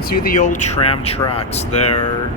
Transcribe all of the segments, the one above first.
can see the old tram tracks there.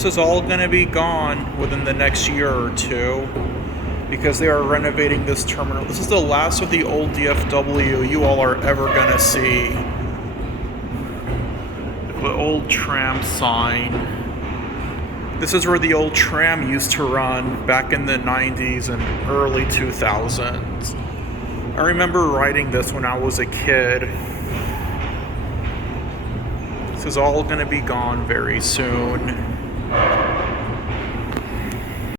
This is all going to be gone within the next year or two because they are renovating this terminal. This is the last of the old DFW you all are ever going to see. The old tram sign. This is where the old tram used to run back in the 90s and early 2000s. I remember riding this when I was a kid. This is all going to be gone very soon.